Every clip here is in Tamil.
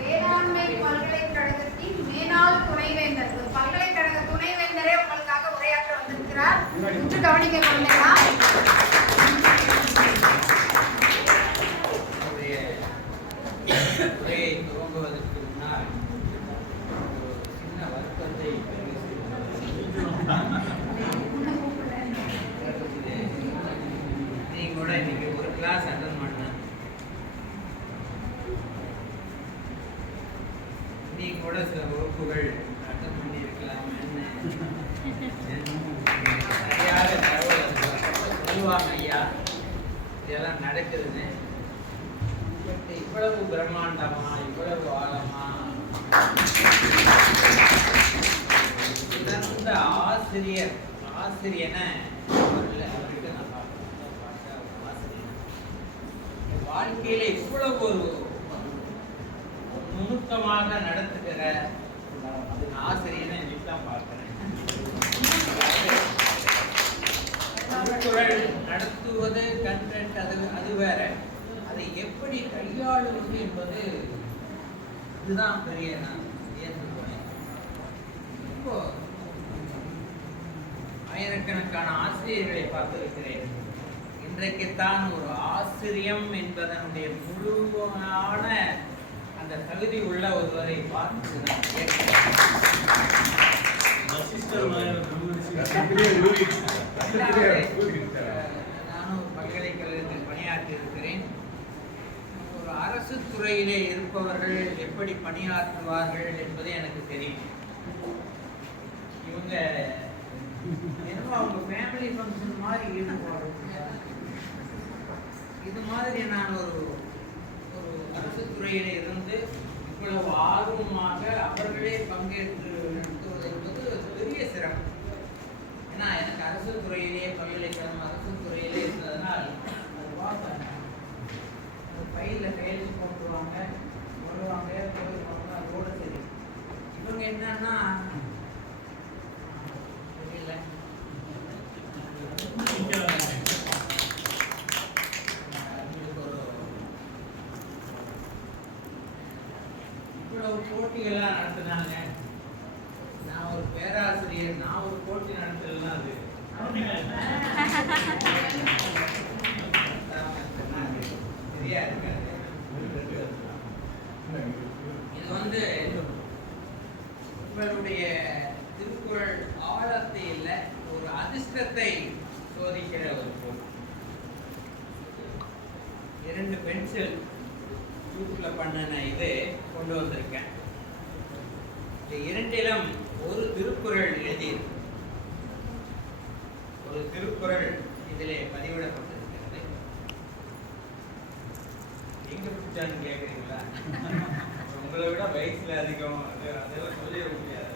வேளாண்மை பல்கலைக்கழகத்தின் மேனாள் துணைவேந்தர், பல்கலைக்கழக துணைவேந்தரே உங்களுக்காக உரையாற்ற வந்திருக்கிறார். உற்று கவனிக்க கொள்ளலாம். உரையை துவங்குவதற்கு முன்னால் ஒரு சின்ன வருத்தத்தை நீ கூட இன்னைக்கு ஒரு கிளாஸ் அட்டன் பண்ண, நீ கூட சில வகுப்புகள் அட்டன் பண்ணி இருக்கலாம். சரியாக தகவல் சொல்லுவாங்க ஐயா இதெல்லாம் நடக்குதுன்னு. இவ்வளவு பிரம்மாண்டமா, இவ்வளவு ஆழமா சிறந்த ஆசிரியனை அவருக்கு நான் வாழ்க்கையில இவ்வளவு ஒரு நுணுக்கமாக நடத்துகிற ஆசிரியனை தான் பார்க்கிறேன். திருக்குறள் நடத்துவது கண்டென்ட் அது வேற, அதை எப்படி கையாளுவது என்பது இதுதான் பெரிய நான் வியந்து போனேன். இப்போ ஆயிரக்கணக்கான ஆசிரியர்களை பார்த்திருக்கிறேன். இன்றைக்குத்தான் ஒரு ஆசிரியம் என்பதனுடைய முழுமையான அந்த தகுதி உள்ள ஒருவரை பார்த்து நானும் பல்கலைக்கழகத்தில் பணியாற்றி இருக்கிறேன். ஒரு அரசு துறையிலே இருப்பவர்கள் எப்படி பணியாற்றுவார்கள் என்பது எனக்கு தெரியும். இவங்க என்னமோ அவங்க ஃபேமிலி ஃபங்க்ஷன் மாதிரி ஈடுபாடு. இது மாதிரி நான் ஒரு அரசு துறையிலே இருந்து இவ்வளவு ஆர்வமாக அவர்களே பங்கேற்று நடத்துவது என்பது பெரிய சிரமம். ஏன்னா எனக்கு அரசு துறையிலே பல்கலைக்கழகம் அரசு துறையிலே இருந்ததனால் அது பார்ப்பேன். ஃபைலில் கையெழுத்து போட்டுருவாங்க, வருவாங்க, போயிடுவாங்க, அதோட சரி. இவங்க என்னன்னா தெரியல, இவ்வளவு போட்டிகள்லாம் நடத்துனாங்க. நான் ஒரு பேராசிரியர், நான் ஒரு போட்டி நடத்தலாம். அது சரியா இருக்காது. இது உங்களுடைய திருக்குறள் ஆழத்தை இல்லை, ஒரு அதிர்ஷ்டத்தை சோதிக்கிற ஒரு போட்டி. 2 பென்சில் தூக்கில் பண்ணின இது கொண்டு வந்திருக்கேன். இந்த 2லும் ஒரு திருக்குறள் எழுதியிருக்கு. ஒரு திருக்குறள் இதிலே பதிவிடப்பட்டிருக்கிறது. எங்க பிடிச்சான்னு கேட்குறீங்களா? உங்களை விட வயசுல அதிகம், அதெல்லாம் சொல்லிட முடியாது.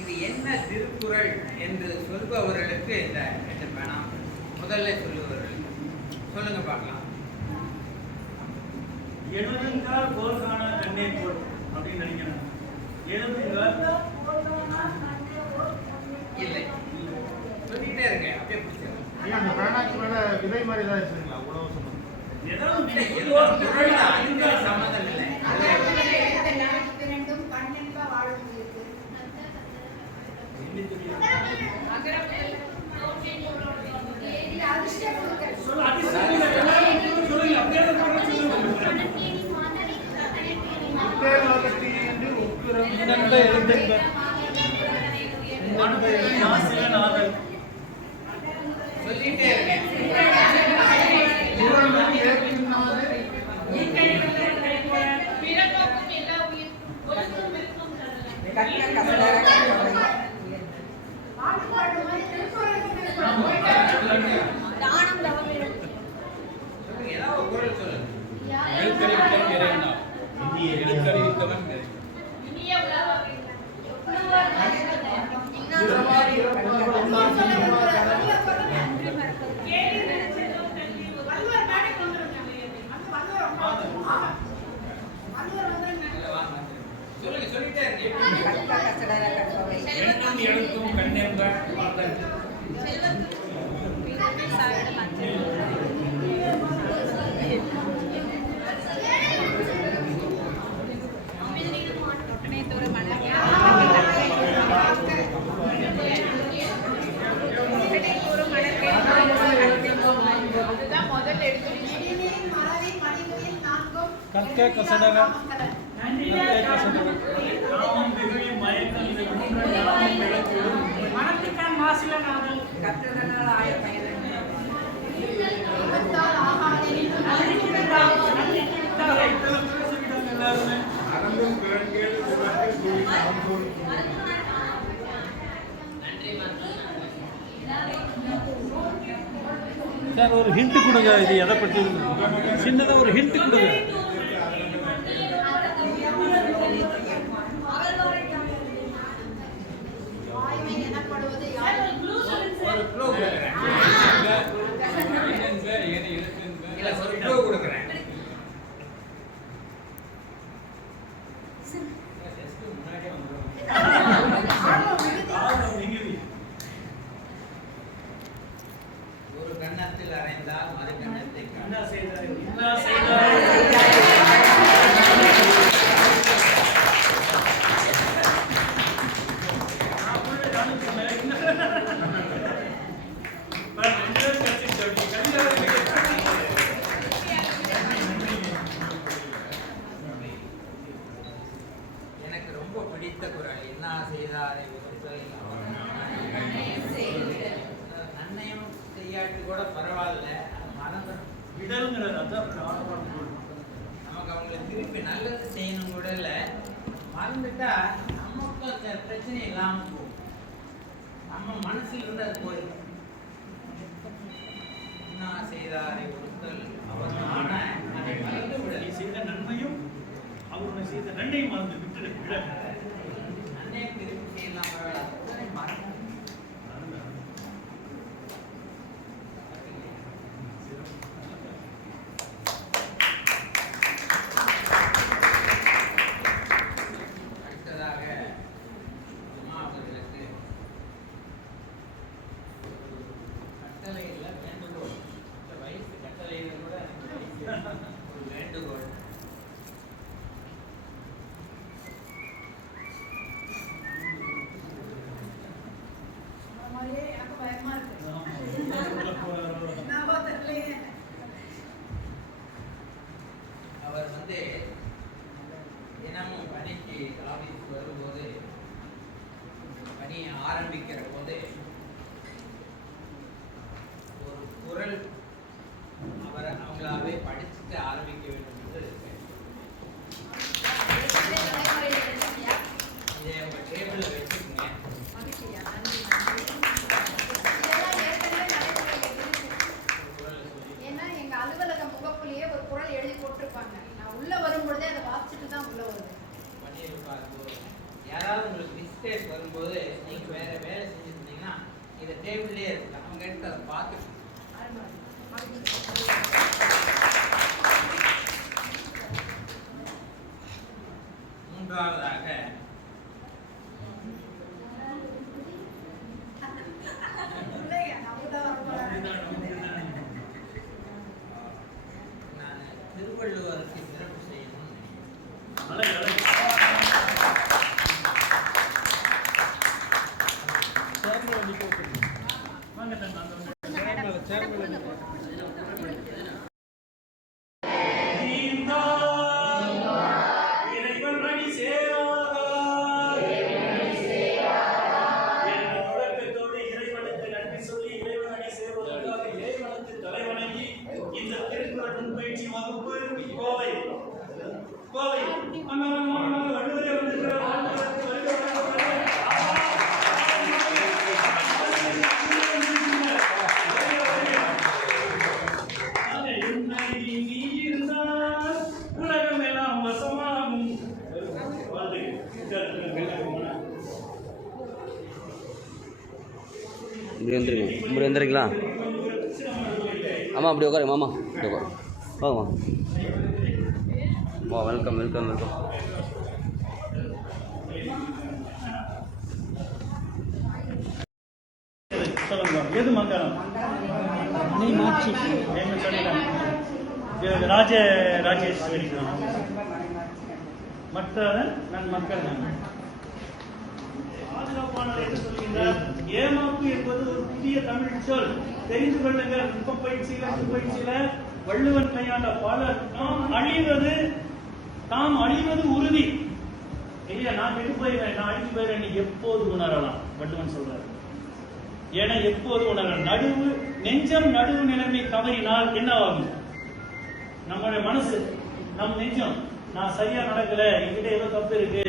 இது என்ன திருக்குறள் என்று சொல்பவர்களுக்கு இந்த 2 பேனாம் முதல்ல சொல்லுபவர்களுக்கு சொல்லுங்க பார்க்கலாம். எழுதுங்கால் கோல் காண கண்ணே போல் அப்படின்னு நினைக்கிறேன். எழுதுங்கால் இல்லை, சொல்லிட்டே இருங்க, அப்படியே பிடிச்சிருங்க. அந்த பேனாக்கு மேல விதை மாதிரி தான் வச்சிருக்கீங்களா? உணவு சம்பந்தம் சம்மந்தம் இல்லை. சொல்லிட்டே இருக்கேன். ஏதாவது குரல் சொல்லுங்க. சொல்லிட்டே எழுத்தும் கண்ணெம்ப கற்க கசடக காமம் வெகுளி மயக்கம் இந்த மூன்று யாவும் விளக்கிடும் மனத்துக்கான் மாசில நாவல் கற்றதனால் ஆய பயன் எல்லாருமே அறந்தும் பிறன்கேடு உலகில் கூடி அறந்தோன் சார் ஒரு ஹிண்ட் கொடுங்க, இது எதை பற்றி சின்னதாக ஒரு ஹிண்ட் கொடுங்க. வாய்மை எனப்படுவது யார்? ஒரு க்ளூ கொடுக்குறேன். இல்ல ஒரு க்ளூ கொடுக்குறேன். முன்னாடியே வந்துடும். ஒரு கன்னத்தில் அறைந்தால் மறு கன்னத்தை என்ன காண. செய்தார் என்ன செய்தார் எனக்கு ரொம்ப பிடித்த குறள் என்ன செய்தாரை ஒருத்தல் நன்மையும் செய்யாட்டு கூட பரவாயில்ல, மறந்துடும். விடல்ங்கிறது அதான் நமக்கு அவங்களுக்கு திருப்பி நல்லது செய்யணும் கூட இல்லை, மறந்துட்டா நமக்கு அந்த பிரச்சனை இல்லாமல் போகும். நம்ம மனசில் இருந்து அது போயிடும். என்ன செய்தாரை ஒருத்தல் அவர் ஆன அதை மறந்து நீ விடல். செய்த நன்மையும் அவருடைய செய்த நன்மையும் மறந்து விட்டுடு விட நன்மையை திருப்பி செய்யலாம் பரவாயில்ல, அதை மறந்து அடுத்ததாக அம்மா அவர்களுக்கு கட்டளை இல்லை வேண்டுகோள். இந்த வயசு கட்டளையில கூட ஒரு வேண்டுகோள். அந்த மாதிரியே எனக்கு பயமா இருக்கு. என்னவோ தெரியலையே. அவர் தினமும் பணிக்கு ஆஃபீஸ்க்கு வரும்போது, பணியை ஆரம்பிக்கிற போது ஒரு குறள் அவங்களாவே படிச்சுட்டு ஆரம்பிக்க வேண்டும் என்று இருக்கு. நடைமுறையில் எடுத்துக்கியா? இதை உங்க டேபிள்ல வச்சுக்கோங்க. மகிழ்ச்சியா? நன்றி, நன்றி. இதெல்லாம் ஏற்கனவே நடைமுறையில் இருக்கு. ஒரு குறளை சொல்லி ஏன்னா எங்க அலுவலக முகப்புலயே ஒரு குறள் எழுதி போட்டிருப்பாங்க. நான் உள்ள வரும்பொழுதே அதை வாசிச்சுட்டு தான் உள்ள வருவேன். பண்ணியிருப்பாரு. யாராவது உங்களுக்கு மிஸ்டேக் வரும்போது நீங்க வேற வேலை செஞ்சுட்டு இருந்தீங்கன்னா இதை டேபிள்லேயே இருக்கு, அவங்க எடுத்து அதை பார்த்து. அருமை. மகிழ்ச்சி. மூன்றாவதாக இல்லைங்க, நமக்குதான் வரப்போறாங்க. நான் திருவள்ளுவருக்கு சிறப்பு செய்யணும்னு நினைக்கிறேன். அலை அலை வாங்க தம்பி, அந்த வந்து இறைவன் அடி சேராதார். என்ற தொடக்கத்தோடு இறைவனுக்கு நன்றி சொல்லி இறைவன் அடி சேர்வதற்காக இறைவனுக்கு தலைவணங்கி இந்த திருக்குறள் முன்பயிற்சி வகுப்பு கோவை வள்ளுவரே வந்திருக்கிறார். உலகம் எல்லாம் வசமாகும். இப்படி வந்துருங்க, இப்படி வந்துருங்களா? ஆமாம், அப்படி உட்காருங்க மாமா, இப்படி உட்காரு. வாங்கம்மா. வா, வெல்கம் வெல்கம் வெல்கம். சொல்லுங்க, எது மங்களம்? ಏನು ಹೇಳಿಲ್ಲ ರಾಜೇಶ್ವರಿ மற்ற நன் மக்கள் பாதுகாப்பாளர் என்று சொல்கின்றார். ஏமாப்பு என்பது ஒரு புதிய தமிழ் சொல். தெரிந்து கொள்ளுங்கள். பயிற்சியில வள்ளுவன் கையாண்ட பாடல் தாம் அழிவது உறுதி இல்லையா? நான் கெட்டு போயிடுவேன், நான் அழிஞ்சு போயிடுவேன், நீ எப்போது உணரலாம் வள்ளுவன் சொல்றாரு. என எப்போது உணரலாம். நெஞ்சம் நடுவு நிலைமை தவறினால் என்ன ஆகும்? நம்மளுடைய மனசு, நம் நெஞ்சம், நான் சரியா நடக்கல, என்கிட்ட ஏதோ தப்பு இருக்கு,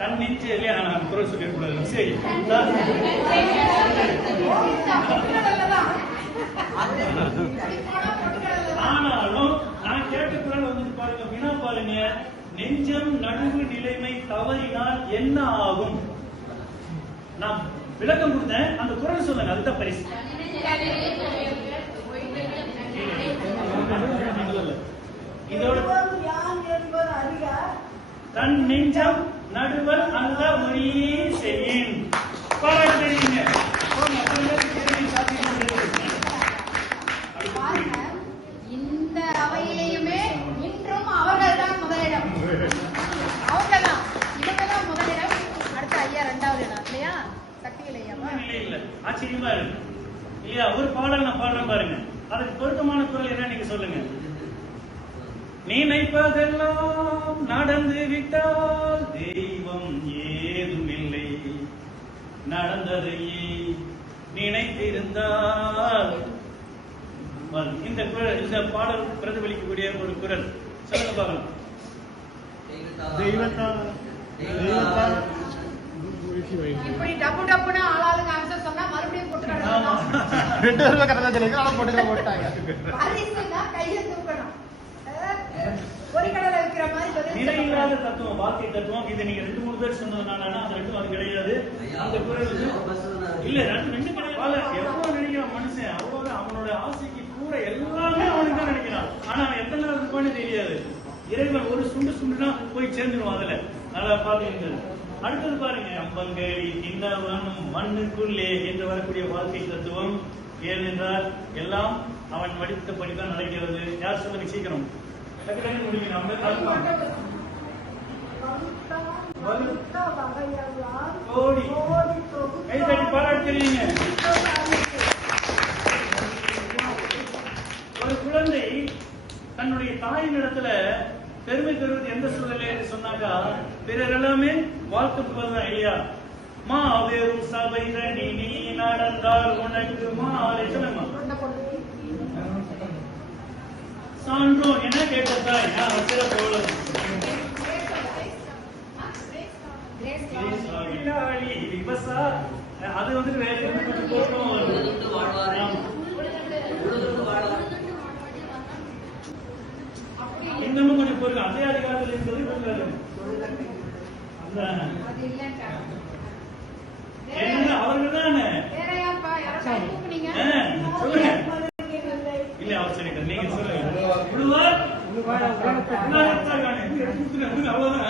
தன் நெஞ்சு இல்லையா? நான் குரல் சொல்லிடக்கூடாது. சரி, ஆனாலும் நான் கேட்ட குரல் வந்து பாருங்க, வினா பாருங்க. நெஞ்சம் நடுவு நிலைமை தவறினால் என்ன ஆகும்? நான் விளக்கம் கொடுத்தேன், அந்த குரல் சொல்லுங்க, அதுதான் பரிசு. இதோட தன் நெஞ்சம் நடுவல் அல்ல மொழியே செய்யும். பாராட்டுறீங்க. இந்த அவையிலேயுமே இன்றும் அவர்கள் தான் முதலிடம். அவங்கதான், இவங்கதான் முதலிடம். அடுத்த ஐயா 2வது இடம் இல்லையா? சக்திகள் ஐயாவா? இல்ல ஆச்சரியமா இருக்கு இல்லையா? ஒரு பாடல் நான் பாடுறேன் பாருங்க, அதுக்கு பொருத்தமான குரல் என்ன நீங்க சொல்லுங்க. நினைப்பதெல்லாம் நடந்து விட்டால் தெய்வம் ஏதுமில்லை, நடந்ததையே நினைத்திருந்தால். இந்த பாடல் பிரதிபலிக்கக்கூடிய ஒரு குரல் சொல்லுங்க பார்க்கலாம். இப்படி டப்பு டப்புன்னு ஆளாளுக்கு ஆன்சர் சொன்னா மறுபடியும் போட்டு கையை தூக்கணும். ஒரு கடலை வைக்கிற மாதிரி நிலையில்லாத தத்துவம், வாழ்க்கை தத்துவம். இது நீங்க 2-3 பேர் சொன்னதுனால அது ரெண்டும் அது கிடையாது. அந்த குரல் இல்ல, ரெண்டு கிடையாது. எவ்வளவு நினைக்கிறான் மனுஷன், அவ்வளவு அவனோட ஆசைக்கு கூட எல்லாமே அவனுக்கு தான் நினைக்கிறான். ஆனா அவன் எத்தனை நாள் இருப்பான்னு தெரியாது. இறைவன் ஒரு சுண்டுனா போய் சேர்ந்துருவான். அதுல நல்லா பாத்துக்கிட்டு அடுத்தது பாருங்க, அம்பங்கடி தின்னவனும் மண்ணுக்குள்ளே என்று வரக்கூடிய வாழ்க்கை தத்துவம். ஏனென்றால் எல்லாம் அவன் படித்தபடிதான் நடக்கிறது. யார் சொல்லுங்க சீக்கிரம், கோடி கை தட்டி பாராட்டுறீங்க. ஒரு குழந்தை தன்னுடைய தாயின் இடத்துல பெருமை பெறுவது எந்த சூழலே சொன்னாக்கா, பிறர் எல்லாமே வாழ்த்துக்குவதுதான் இல்லையா? மாபெரும் சபை தனி நீ நடந்தால் உனக்கு மாலை சொல்லுமா சான்றோன் என்ன கேட்டாய் நான் வச்சிட போல அது வந்துட்டு வேற இன்னமும் கொஞ்சம் பொருள் அதே அதிகாரத்தில் என்பது அவர்கள் தானே இல்ல அவர் சரி நீங்க சொல்லுங்க. அவ்வளவுதான்